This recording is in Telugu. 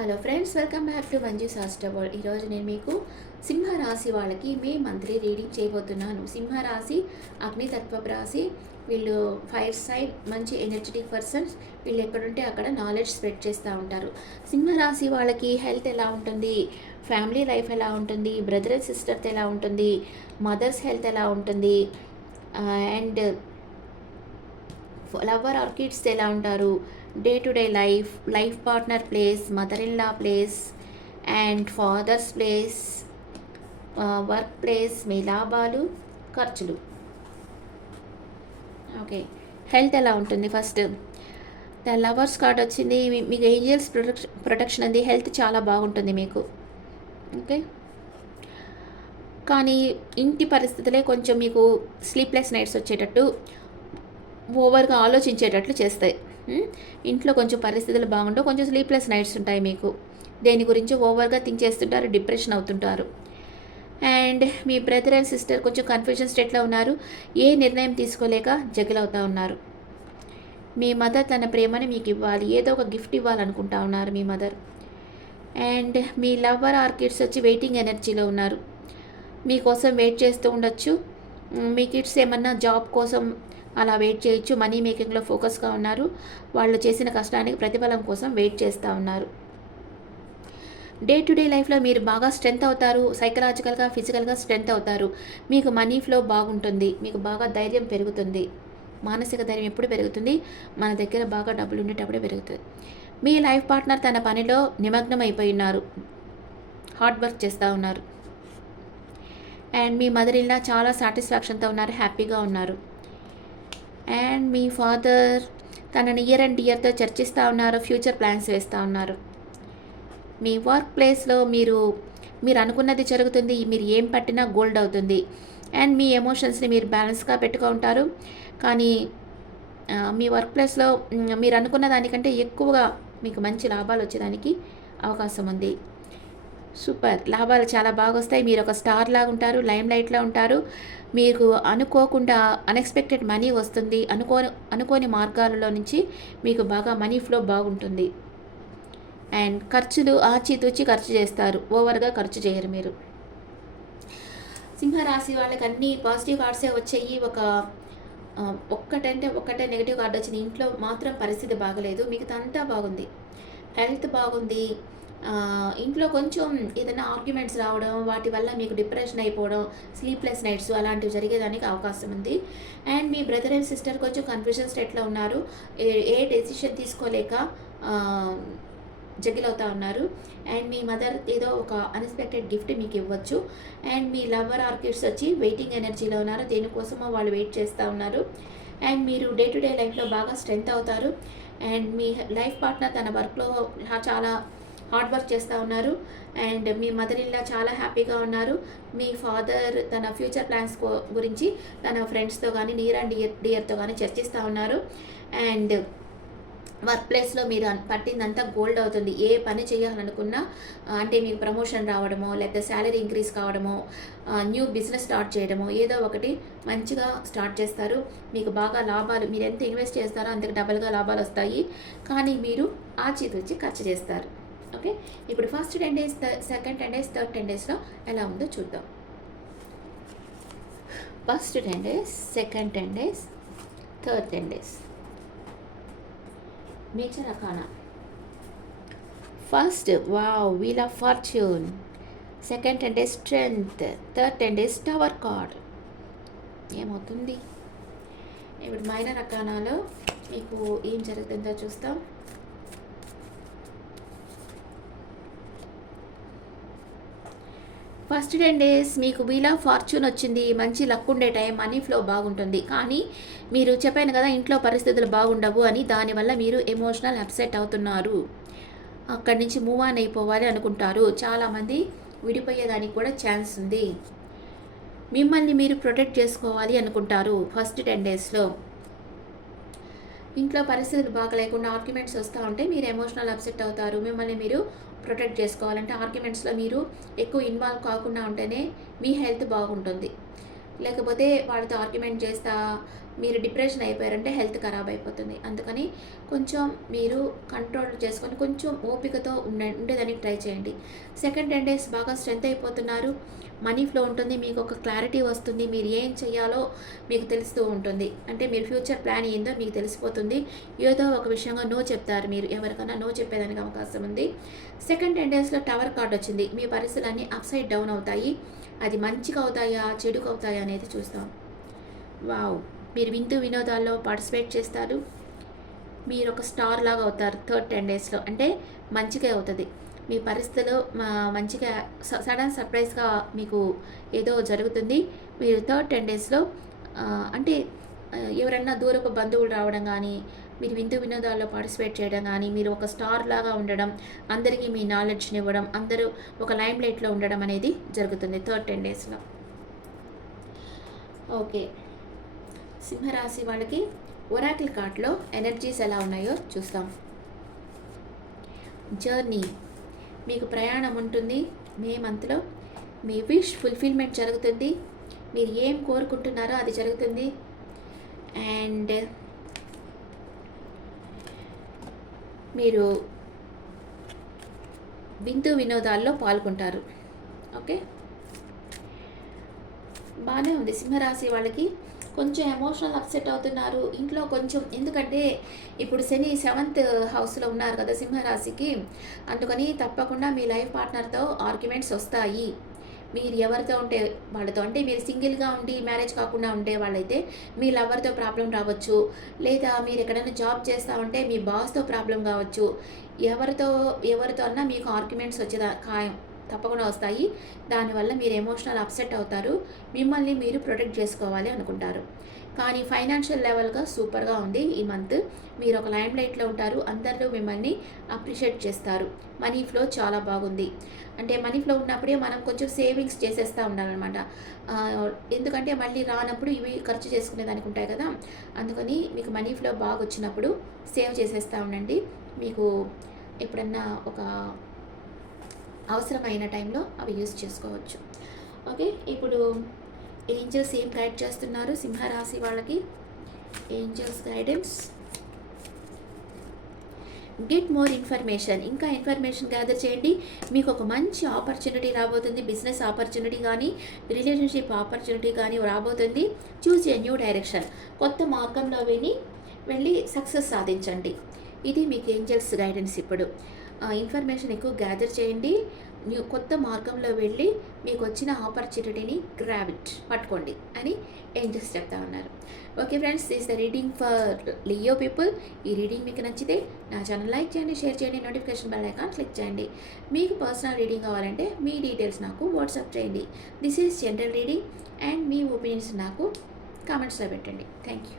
Hello friends, welcome back to Manju శాస్త్ర వరల్డ్. ఈరోజు నేను మీకు సింహరాశి వాళ్ళకి మే మంత్లీ రీడింగ్ చేయబోతున్నాను. సింహరాశి అగ్నితత్వపు రాశి. వీళ్ళు ఫైర్ సైడ్ మంచి ఎనర్జెటిక్ పర్సన్స్. వీళ్ళు ఎక్కడుంటే అక్కడ నాలెడ్జ్ స్ప్రెడ్ చేస్తూ ఉంటారు. సింహరాశి వాళ్ళకి హెల్త్ ఎలా ఉంటుంది, ఫ్యామిలీ లైఫ్ ఎలా ఉంటుంది, బ్రదర్ అండ్ సిస్టర్తో ఎలా ఉంటుంది, మదర్స్ హెల్త్ ఎలా ఉంటుంది, అండ్ లవర్ ఆర్ కిడ్స్ ఎలా ఉంటారు, day to day life partner place, mother in law place and father's place, work place, మీ లాభాలు ఖర్చులు. ఓకే, హెల్త్ ఎలా ఉంటుంది? ఫస్ట్ ద లవర్స్ కార్డ్ వచ్చింది. మీకు ఏంజల్స్ ప్రొటెక్షన్ ఉంది. హెల్త్ చాలా బాగుంటుంది మీకు. ఓకే, కానీ ఇంటి పరిస్థితులే కొంచెం మీకు స్లీప్లెస్ నైట్స్ వచ్చేటట్టు, ఓవర్గా ఆలోచించేటట్లు చేస్తాయి. ఇంట్లో కొంచెం పరిస్థితులు బాగుంటావు, కొంచెం స్లీప్లెస్ నైట్స్ ఉంటాయి మీకు. దేని గురించి ఓవర్గా థింక్ చేస్తుంటారు, డిప్రెషన్ అవుతుంటారు. And me brother and sister కొంచెం కన్ఫ్యూజన్ స్టేట్లో ఉన్నారు. ఏ నిర్ణయం తీసుకోలేక జగిలవుతూ ఉన్నారు. మీ మదర్ తన ప్రేమని మీకు ఇవ్వాలి, ఏదో ఒక గిఫ్ట్ ఇవ్వాలనుకుంటా ఉన్నారు మీ మదర్. అండ్ మీ లవర్ ఆర్ కిడ్స్ వచ్చి వెయిటింగ్ ఎనర్జీలో ఉన్నారు. మీకోసం వెయిట్ చేస్తూ ఉండొచ్చు. మీ కిడ్స్ ఏమన్నా జాబ్ కోసం అలా వెయిట్ చేయొచ్చు. మనీ మేకింగ్లో ఫోకస్గా ఉన్నారు. వాళ్ళు చేసిన కష్టానికి ప్రతిఫలం కోసం వెయిట్ చేస్తూ ఉన్నారు. డే టు డే లైఫ్లో మీరు బాగా స్ట్రెంత్ అవుతారు. సైకలాజికల్గా, ఫిజికల్గా స్ట్రెంత్ అవుతారు. మీకు మనీ ఫ్లో బాగుంటుంది. మీకు బాగా ధైర్యం పెరుగుతుంది. మానసిక ధైర్యం ఎప్పుడు పెరుగుతుంది? మన దగ్గర బాగా డబ్బులు ఉండేటప్పుడే పెరుగుతుంది. మీ లైఫ్ పార్ట్నర్ తన పనిలో నిమగ్నం అయిపోయి ఉన్నారు. హార్డ్ వర్క్ చేస్తూ ఉన్నారు. అండ్ మీ మదర్ ఇన్ లా చాలా సాటిస్ఫాక్షన్తో ఉన్నారు, హ్యాపీగా ఉన్నారు. అండ్ మీ ఫాదర్ తనని ఇయర్ అండ్ ఇయర్తో చర్చిస్తూ ఉన్నారు, ఫ్యూచర్ ప్లాన్స్ వేస్తూ ఉన్నారు. మీ వర్క్ ప్లేస్లో మీరు అనుకున్నది జరుగుతుంది. మీరు ఏం పట్టినా గోల్డ్ అవుతుంది. అండ్ మీ ఎమోషన్స్ని మీరు బ్యాలెన్స్గా పెట్టుకుంటారు. కానీ మీ వర్క్ ప్లేస్లో మీరు అనుకున్న దానికంటే ఎక్కువగా మీకు మంచి లాభాలు వచ్చేదానికి అవకాశం ఉంది. సూపర్, లాభాలు చాలా బాగా వస్తాయి. మీరు ఒక స్టార్ లాగా ఉంటారు, లైమ్ లైట్లో ఉంటారు. మీకు అనుకోకుండా అన్ఎక్స్పెక్టెడ్ మనీ వస్తుంది. అనుకోని మార్గాలలో నుంచి మీకు బాగా మనీ ఫ్లో బాగుంటుంది. అండ్ ఖర్చులు ఆచితూచి ఖర్చు చేస్తారు, ఓవర్గా ఖర్చు చేయరు మీరు. సింహరాశి వాళ్ళకి అన్ని పాజిటివ్ కార్డ్సే వచ్చాయి. ఒక్కటే నెగిటివ్ కార్డు వచ్చింది. ఇంట్లో మాత్రం పరిస్థితి బాగలేదు. మిగతా అంతా బాగుంది. హెల్త్ బాగుంది. ఇంట్లో కొంచెం ఏదైనా ఆర్గ్యుమెంట్స్ రావడం, వాటి వల్ల మీకు డిప్రెషన్ అయిపోవడం, స్లీప్లెస్ నైట్స్ అలాంటివి జరిగేదానికి అవకాశం ఉంది. And me brother and sister కొంచెం కన్ఫ్యూజన్ స్టేట్లో ఉన్నారు. ఏ డెసిషన్ తీసుకోలేక జగిలవుతూ ఉన్నారు. అండ్ మీ మదర్ ఏదో ఒక అన్ఎక్స్పెక్టెడ్ గిఫ్ట్ మీకు ఇవ్వచ్చు. అండ్ మీ లవర్ ఆర్ కిడ్స్ వచ్చి వెయిటింగ్ ఎనర్జీలో ఉన్నారు. దేనికోసమో వాళ్ళు వెయిట్ చేస్తూ ఉన్నారు. అండ్ మీరు డే టు డే లైఫ్లో బాగా స్ట్రెంత్ అవుతారు. అండ్ మీ లైఫ్ పార్ట్నర్ తన వర్క్లో చాలా హార్డ్ వర్క్ చేస్తూ ఉన్నారు. అండ్ మీ మదర్ ఇన్ లా చాలా హ్యాపీగా ఉన్నారు. మీ ఫాదర్ తన ఫ్యూచర్ ప్లాన్స్ గురించి తన ఫ్రెండ్స్తో కానీ, నియర్ అండ్ డియర్తో కానీ చర్చిస్తూ ఉన్నారు. అండ్ వర్క్ ప్లేస్లో మీరు పట్టిందంతా గోల్డ్ అవుతుంది. ఏ పని చేయాలనుకున్నా, అంటే మీకు ప్రమోషన్ రావడమో, లేకపోతే శాలరీ ఇంక్రీజ్ కావడమో, న్యూ బిజినెస్ స్టార్ట్ చేయడమో, ఏదో ఒకటి మంచిగా స్టార్ట్ చేస్తారు. మీకు బాగా లాభాలు, మీరు ఎంత ఇన్వెస్ట్ చేస్తారో అంతకు డబల్గా లాభాలు వస్తాయి. కానీ మీరు ఆచితూచి ఖర్చు చేస్తారు. ఓకే, ఇప్పుడు first 10 days, second 10 days, third 10 daysలో ఎలా ఉందో చూద్దాం. First 10 days, second 10 days, third 10 days. Major arcana. First wheel of fortune, second 10 days strength, third 10 days tower card. ఏమవుతుంది ఇప్పుడు మైనర్ అకానాలో మీకు ఏం జరుగుతుందో చూస్తాం. ఫస్ట్ 10 days మీకు వీల్ ఆఫ్ ఫార్చ్యూన్ వచ్చింది. మంచి లక్ ఉండే టైం, మనీ ఫ్లో బాగుంటుంది. కానీ మీరు చెప్పాను కదా ఇంట్లో పరిస్థితులు బాగుండవు అని, దానివల్ల మీరు ఎమోషనల్ అప్సెట్ అవుతున్నారు. అక్కడి నుంచి మూవ్ ఆన్ అయిపోవాలి అనుకుంటారు. చాలామంది విడిపోయేదానికి కూడా ఛాన్స్ ఉంది. మిమ్మల్ని మీరు ప్రొటెక్ట్ చేసుకోవాలి అనుకుంటారు. ఫస్ట్ 10 daysలో ఇంట్లో పరిస్థితులు బాగా లేకుండా ఆర్గ్యుమెంట్స్ వస్తూ ఉంటే మీరు ఎమోషనల్ అప్సెట్ అవుతారు. మిమ్మల్ని మీరు ప్రొటెక్ట్ చేసుకోవాలంటే ఆర్గ్యుమెంట్స్లో మీరు ఎక్కువ ఇన్వాల్వ్ కాకుండా ఉంటేనే మీ హెల్త్ బాగుంటుంది. లేకపోతే వాళ్ళతో ఆర్గ్యుమెంట్ చేస్తా మీరు డిప్రెషన్ అయిపోయారంటే హెల్త్ ఖరాబ్ అయిపోతుంది. అందుకని కొంచెం మీరు కంట్రోల్ చేసుకొని కొంచెం ఓపికతో ఉండేదానికి ట్రై చేయండి. సెకండ్ 10 డేస్ బాగా స్ట్రెంత్ అయిపోతున్నారు. మనీ ఫ్లో ఉంటుంది. మీకు ఒక క్లారిటీ వస్తుంది. మీరు ఏం చేయాలో మీకు తెలుస్తూ ఉంటుంది. అంటే మీరు ఫ్యూచర్ ప్లాన్ ఏందో మీకు తెలిసిపోతుంది. ఏదో ఒక విషయంగా నో చెప్తారు మీరు. ఎవరికైనా నో చెప్పేదానికి అవకాశం ఉంది. సెకండ్ 10 డేస్‌లో టవర్ కార్డ్ వచ్చింది. మీ పరిస్థితులన్నీ అప్‌సైడ్ డౌన్ అవుతాయి. అది మంచిగా అవుతాయా, చెడుకు అవుతాయా అనేది చూస్తాం. వావ్! మీరు వింతు వినోదాల్లో పార్టిసిపేట్ చేస్తారు. మీరు ఒక స్టార్ లాగా అవుతారు థర్డ్ 10 డేస్‌లో. అంటే మంచిగా అవుతది. మీ పరిస్థితులు మంచిగా సడన్ సర్ప్రైజ్‌గా మీకు ఏదో జరుగుతుంది. మీరు థర్డ్ 10 డేస్‌లో అంటే ఎవరన్నా దూరపు బంధువులు రావడం గానీ, మీరు విందు వినోదాల్లో పార్టిసిపేట్ చేయడం గానీ, మీరు ఒక స్టార్ లాగా ఉండడం, అందరికీ మీ నాలెడ్జ్‌నివ్వడం, అందరూ ఒక లైమ్ లైట్‌లో ఉండడం అనేది జరుగుతుంది థర్డ్ 10 డేస్‌లో. ఓకే. సింహరాశి వాళ్ళకి ఒరాకిల్ కార్డ్‌లో ఎనర్జీస్ ఎలా ఉన్నాయో చూస్తాం. జర్నీ, మీకు ప్రయాణం ఉంటుంది మే మంత్లో. మీ విష్ ఫుల్ఫిల్మెంట్ జరుగుతుంది. మీరు ఏం కోరుకుంటున్నారో అది జరుగుతుంది. అండ్ మీరు విందు వినోదాల్లో పాల్గొంటారు. ఓకే, బాగానే ఉంది. సింహరాశి వాళ్ళకి కొంచెం ఎమోషనల్ అప్సెట్ అవుతున్నారు ఇంట్లో కొంచెం. ఎందుకంటే ఇప్పుడు శని 7th హౌస్లో ఉన్నారు కదా సింహరాశికి. అందుకని తప్పకుండా మీ లైఫ్ పార్ట్నర్తో ఆర్గ్యుమెంట్స్ వస్తాయి. మీరు ఎవరితో ఉంటే వాళ్ళతో, అంటే మీరు సింగిల్గా ఉండి మ్యారేజ్ కాకుండా ఉండే వాళ్ళైతే మీ లవర్తో ప్రాబ్లం రావచ్చు. లేదా మీరు ఎక్కడైనా జాబ్ చేస్తూ ఉంటే మీ బాస్తో ప్రాబ్లం కావచ్చు. ఎవరితో అన్నా మీకు ఆర్గ్యుమెంట్స్ వచ్చేదా ఖాయం, తప్పకుండా వస్తాయి. దానివల్ల మీరు ఎమోషనల్ అప్సెట్ అవుతారు. మిమ్మల్ని మీరు ప్రొటెక్ట్ చేసుకోవాలి అనుకుంటారు. కానీ ఫైనాన్షియల్ లెవెల్గా సూపర్గా ఉంది ఈ మంత్. మీరు ఒక లైమ్ లైట్లో ఉంటారు. అందరూ మిమ్మల్ని అప్రిషియేట్ చేస్తారు. మనీ ఫ్లో చాలా బాగుంది. అంటే మనీ ఫ్లో ఉన్నప్పుడే మనం కొంచెం సేవింగ్స్ చేసేస్తూ ఉండాలన్నమాట. ఎందుకంటే మళ్ళీ రానప్పుడు ఇవి ఖర్చు చేసుకునే దానికి ఉంటాయి కదా. అందుకని మీకు మనీ ఫ్లో బాగా వచ్చినప్పుడు సేవ్ చేసేస్తూ ఉండండి. మీకు ఎప్పుడన్నా ఒక అవసరమైన టైంలో అవి యూజ్ చేసుకోవచ్చు. ఓకే, ఇప్పుడు ఏంజల్స్ ఏం గైడ్ చేస్తున్నారు సింహరాశి వాళ్ళకి? Angels guidance, get more information. ఇంకా ఇన్ఫర్మేషన్ గ్యాదర్ చేయండి. మీకు ఒక మంచి ఆపర్చునిటీ రాబోతుంది. బిజినెస్ ఆపర్చునిటీ కానీ, రిలేషన్షిప్ ఆపర్చునిటీ కానీ రాబోతుంది. చూస్ ఏ న్యూ డైరెక్షన్. కొత్త మార్గంలో వెళ్ళి సక్సెస్ సాధించండి. ఇది మీకు ఏంజల్స్ గైడెన్స్. ఇప్పుడు ఇన్ఫర్మేషన్ ఎక్కువ గ్యాదర్ చేయండి. కొత్త మార్గంలో వెళ్ళి మీకు వచ్చిన ఆపర్చునిటీని పట్టుకోండి అని ఏంజల్స్ చెప్తా ఉన్నారు. Okay friends, this the reading for Leo people. ఈ రీడింగ్ మీకు నచ్చితే నా ఛానల్ లైక్ చేయండి, షేర్ చేయండి, నోటిఫికేషన్ బెల్ ఐకాన్ క్లిక్ చేయండి. మీకు పర్సనల్ రీడింగ్ కావాలంటే మీ డీటెయిల్స్ నాకు వాట్సాప్ చేయండి. This is general reading and me opinions నాకు కామెంట్స్లో పెట్టండి. Thank you.